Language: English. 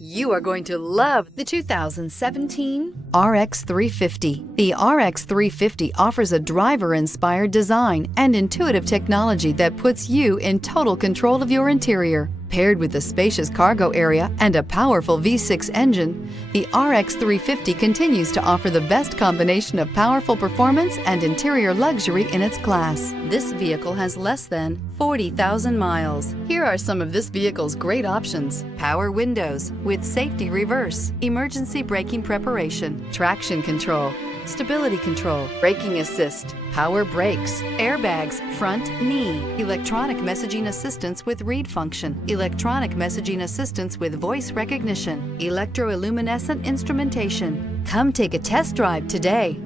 You are going to love the 2017 RX 350. The RX 350 offers a driver-inspired design and intuitive technology that puts you in total control of your interior. Paired with a spacious cargo area and a powerful V6 engine, the RX 350 continues to offer the best combination of powerful performance and interior luxury in its class. This vehicle has less than 40,000 miles. Here are some of this vehicle's great options: power windows with safety reverse, emergency braking preparation, traction control, stability control, braking assist, power brakes, airbags, front knee, electronic messaging assistance with read function, electronic messaging assistance with voice recognition, electroluminescent instrumentation. Come take a test drive today.